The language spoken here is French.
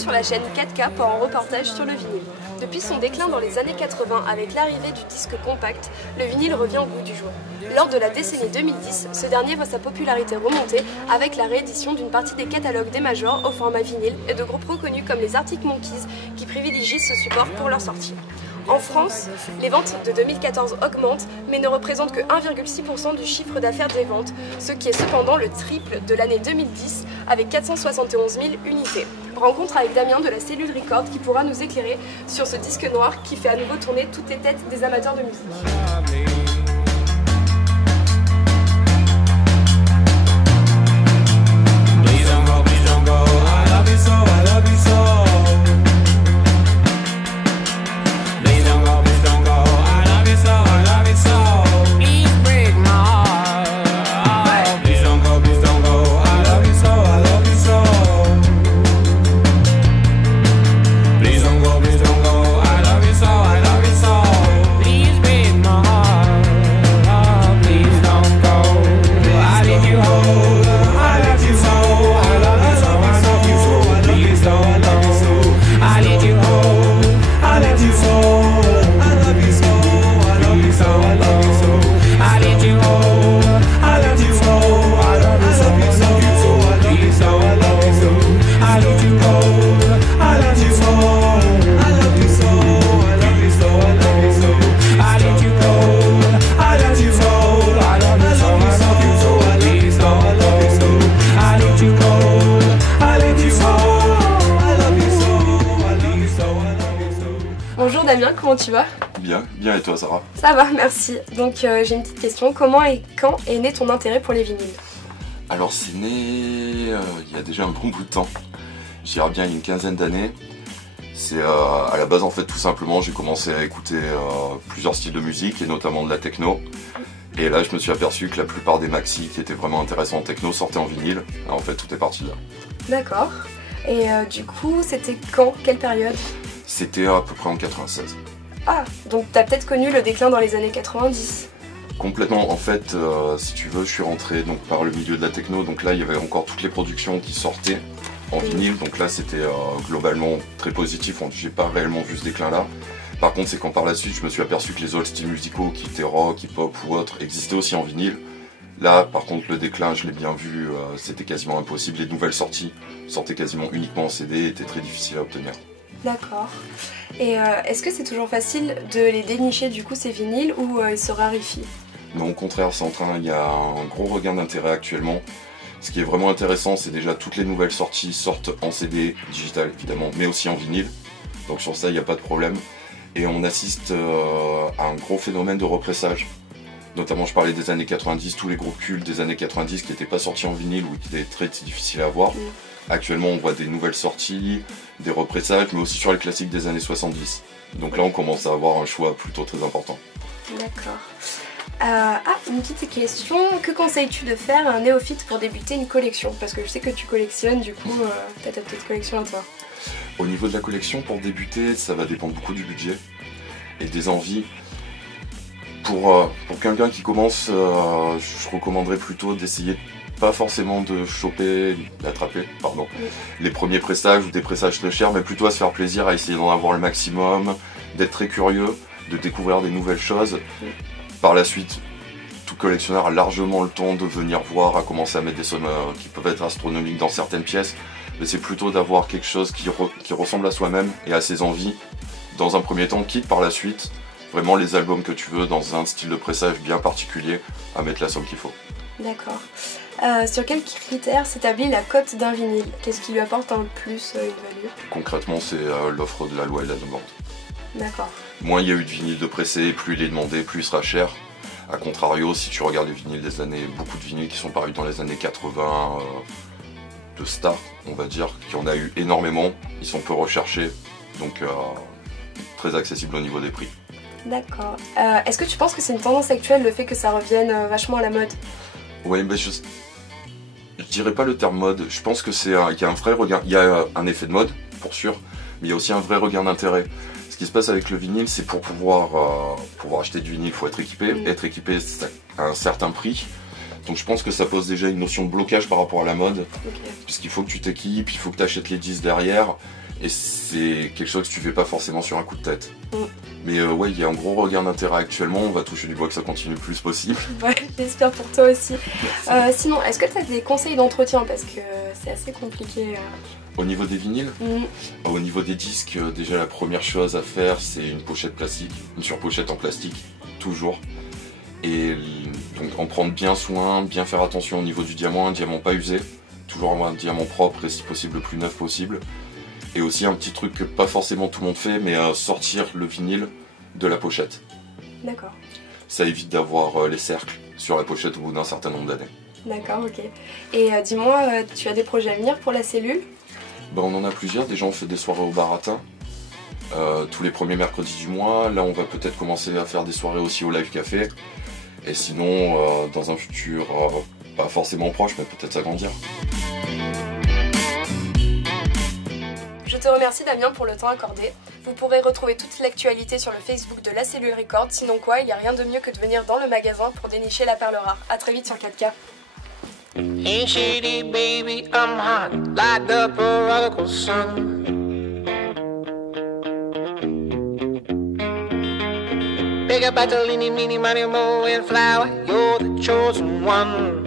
sur la chaîne 4K pour un reportage sur le vinyle. Depuis son déclin dans les années 80 avec l'arrivée du disque compact, le vinyle revient au goût du jour. Lors de la décennie 2010, ce dernier voit sa popularité remonter avec la réédition d'une partie des catalogues des majors au format vinyle et de groupes reconnus comme les Arctic Monkeys qui privilégient ce support pour leur sortie. En France, les ventes de 2014 augmentent, mais ne représentent que 1,6% du chiffre d'affaires des ventes, ce qui est cependant le triple de l'année 2010 avec 471 000 unités. Rencontre avec Damien de la Cellule Record qui pourra nous éclairer sur ce disque noir qui fait à nouveau tourner toutes les têtes des amateurs de musique. Bonjour Damien, comment tu vas? Bien et toi Sarah? Ça va, merci. Donc j'ai une petite question, comment et quand est né ton intérêt pour les vinyles? Alors c'est né il y a déjà un bon bout de temps, je dirais bien il y a une quinzaine d'années. C'est à la base en fait tout simplement j'ai commencé à écouter plusieurs styles de musique et notamment de la techno. Et là je me suis aperçu que la plupart des maxi qui étaient vraiment intéressants en techno sortaient en vinyle. Et en fait tout est parti de là. D'accord. Et du coup c'était quand? Quelle période? C'était à peu près en 96. Ah, donc t'as peut-être connu le déclin dans les années 90. Complètement, en fait, si tu veux, je suis rentré donc, par le milieu de la techno, donc là il y avait encore toutes les productions qui sortaient en vinyle, donc là c'était globalement très positif, j'ai pas réellement vu ce déclin là. Par contre c'est quand par la suite je me suis aperçu que les autres styles musicaux qui étaient rock, hip-hop ou autres existaient aussi en vinyle. Là par contre le déclin je l'ai bien vu, c'était quasiment impossible, les nouvelles sorties sortaient quasiment uniquement en CD et étaient très difficiles à obtenir. D'accord. Et est-ce que c'est toujours facile de les dénicher du coup ces vinyles ou ils se raréfient? Non, au contraire, c'est il y a un gros regain d'intérêt actuellement. Ce qui est vraiment intéressant, c'est déjà toutes les nouvelles sorties sortent en CD, digital évidemment, mais aussi en vinyle. Donc sur ça, il n'y a pas de problème. Et on assiste à un gros phénomène de repressage. Notamment, je parlais des années 90, tous les groupes cultes des années 90 qui n'étaient pas sortis en vinyle ou qui étaient très difficiles à voir. Actuellement, on voit des nouvelles sorties, des repressages, mais aussi sur les classiques des années 70. Donc là, on commence à avoir un choix plutôt très important. D'accord. Une petite question. Que conseilles-tu de faire à un néophyte pour débuter une collection? Parce que je sais que tu collectionnes, du coup, t'as ta petite collection à toi. Au niveau de la collection, pour débuter, ça va dépendre beaucoup du budget et des envies. Pour quelqu'un qui commence, je recommanderais plutôt d'essayer pas forcément de choper, d'attraper, pardon, les premiers pressages ou des pressages très chers, mais plutôt à se faire plaisir, à essayer d'en avoir le maximum, d'être très curieux, de découvrir des nouvelles choses. Par la suite, tout collectionneur a largement le temps de venir voir, à commencer à mettre des sommes qui peuvent être astronomiques dans certaines pièces, mais c'est plutôt d'avoir quelque chose qui ressemble à soi-même et à ses envies dans un premier temps, quitte par la suite vraiment les albums que tu veux dans un style de pressage bien particulier, à mettre la somme qu'il faut. D'accord. Sur quels critères s'établit la cote d'un vinyle? Qu'est-ce qui lui apporte un plus une value? Concrètement, c'est l'offre de la loi et la demande. D'accord. Moins il y a eu de vinyle de pressé, plus il est demandé, plus il sera cher. A contrario, si tu regardes les vinyles des années, beaucoup de vinyles qui sont parus dans les années 80, de stars, on va dire, qui en a eu énormément, ils sont peu recherchés, donc très accessibles au niveau des prix. D'accord. Est-ce que tu penses que c'est une tendance actuelle, le fait que ça revienne vachement à la mode? Oui, mais je dirais pas le terme mode, je pense que qu'il y a un vrai regain, il y a un effet de mode, pour sûr, mais il y a aussi un vrai regain d'intérêt. Ce qui se passe avec le vinyle, c'est pour pouvoir acheter du vinyle, il faut être équipé. Être équipé à un certain prix. Donc je pense que ça pose déjà une notion de blocage par rapport à la mode. Puisqu'il faut que tu t'équipes, il faut que tu achètes les disques derrière. Et c'est quelque chose que tu fais pas forcément sur un coup de tête. Mm. Mais ouais, il y a un gros regain d'intérêt actuellement, on va toucher du bois que ça continue le plus possible. Ouais, j'espère pour toi aussi. Sinon, est-ce que tu as des conseils d'entretien? Parce que c'est assez compliqué. Au niveau des vinyles, au niveau des disques, déjà la première chose à faire, c'est une pochette plastique, une surpochette en plastique, toujours. Et donc en prendre bien soin, bien faire attention au niveau du diamant, un diamant pas usé, toujours avoir un diamant propre et si possible le plus neuf possible. Et aussi un petit truc que pas forcément tout le monde fait, mais sortir le vinyle de la pochette. D'accord. Ça évite d'avoir les cercles sur la pochette au bout d'un certain nombre d'années. D'accord, ok. Et dis-moi, tu as des projets à venir pour la cellule? Ben, on en a plusieurs, déjà on fait des soirées au Baratin, tous les premiers mercredis du mois. Là on va peut-être commencer à faire des soirées aussi au Live Café. Et sinon, dans un futur, pas forcément proche, mais peut-être s'agrandir. Je te remercie Damien pour le temps accordé. Vous pourrez retrouver toute l'actualité sur le Facebook de La Cellule Records. Sinon quoi, il n'y a rien de mieux que de venir dans le magasin pour dénicher la perle rare. A très vite sur 4K. Ain't shady, baby, I'm hot like the prodigal son. Big up Bartolini, meeny, money, mo, and flower, you're the chosen one.